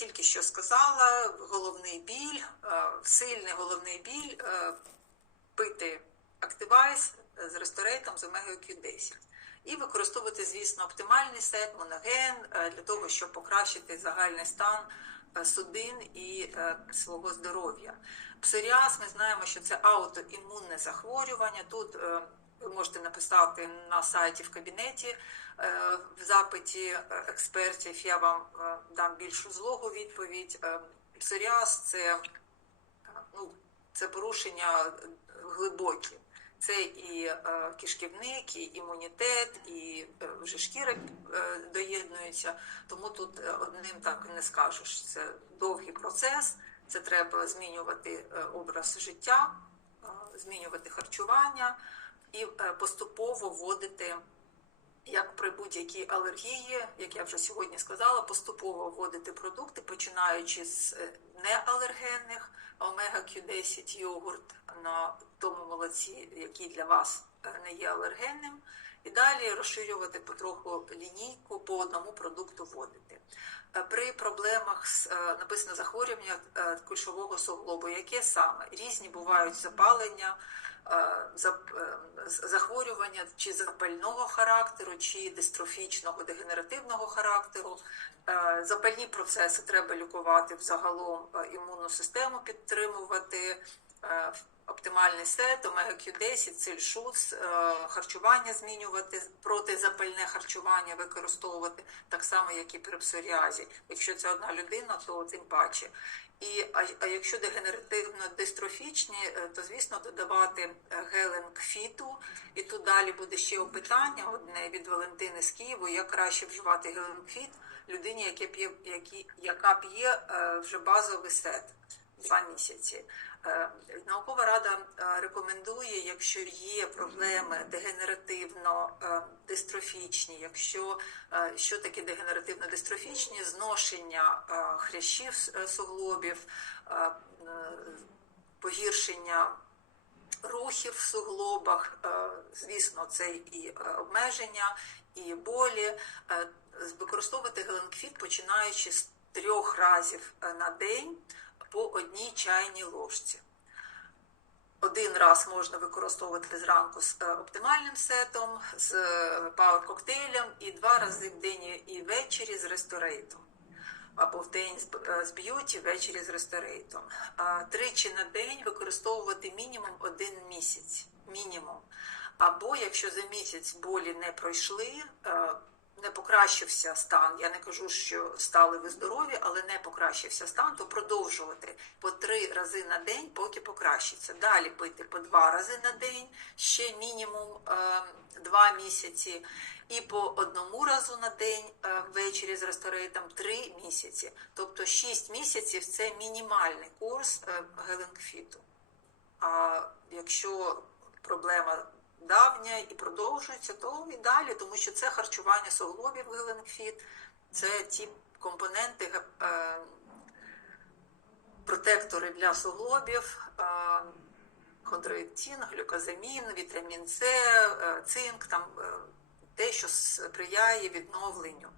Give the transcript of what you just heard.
тільки що сказала, головний біль, е, сильний головний біль, е, пити Activise з ресторейтом з омегою Q10. І використовувати, звісно, оптимальний сет, моноген е, для того, щоб покращити загальний стан судин і свого здоров'я. Псоріаз, ми знаємо, що це аутоімунне захворювання. Тут ви можете написати на сайті в кабінеті е, в запиті експертів. Я вам е, дам більшу злогу відповідь. Е, Псоріаз це, ну, це порушення глибокі. Це і кишківник, і імунітет, і вже шкіра доєднується. Тому тут одним так не скажеш. Це довгий процес. Це треба змінювати образ життя, змінювати харчування і е, поступово вводити, як при будь-якій алергії, як я вже сьогодні сказала, поступово вводити продукти, починаючи з е, неалергенних омега Q10 йогурт на тому молоці, який для вас е, не є алергенним. І далі розширювати потроху лінійку по одному продукту вводити. Е, При проблемах з е, написано захворювання е, кульшового суглобу, яке саме різні бувають запалення, захворювання чи запального характеру, чи дистрофічного дегенеративного характеру. Запальні процеси треба лікувати взагалом імунну систему підтримувати. Оптимальний сет, омега Q10, цельшуц, е, харчування змінювати, протизапальне харчування використовувати так само, як і при псоріазі. Якщо це одна людина, то тим паче. І а, а якщо дегенеративно дистрофічні, е, то звісно додавати е, гелен кфіту. І тут далі буде ще опитання одне від Валентини з Києву, як краще вживати гелен кфіт людині, яке п'є, яка п'є вже базовий сет два місяці. Е, Наукова рада е, рекомендує, якщо є проблеми дегенеративно-дистрофічні, якщо е, що таке дегенеративно-дистрофічні, зношення хрящів суглобів, погіршення рухів в суглобах, звісно, це і обмеження, і болі. Використовувати геленквіт починаючи з трьох разів на день по одній чайній ложці. Один раз можна використовувати зранку з е, оптимальним сетом, з пауер коктейлем, і два рази в день і ввечері з ресторейтом. Або в день з е, б'юті, ввечері з ресторейтом. Тричі на день використовувати мінімум один місяць. Мінімум. Або якщо за місяць болі не пройшли, е, не покращився стан. Я не кажу, що стали ви здорові, але не покращився стан, то продовжувати по три рази на день, поки покращиться. Далі пити по два рази на день, ще мінімум е, два місяці, і по одному разу на день е, ввечері з ресторейтом три місяці. Тобто шість місяців це мінімальний курс е, геленкфіту. А якщо проблема давня і продовжується, то і далі, тому що це харчування суглобів геленкфіт, це ті компоненти, е, протектори для суглобів, е, хондроїтин, глюкозамін, вітамін С, е, цинк, там те, що сприяє відновленню.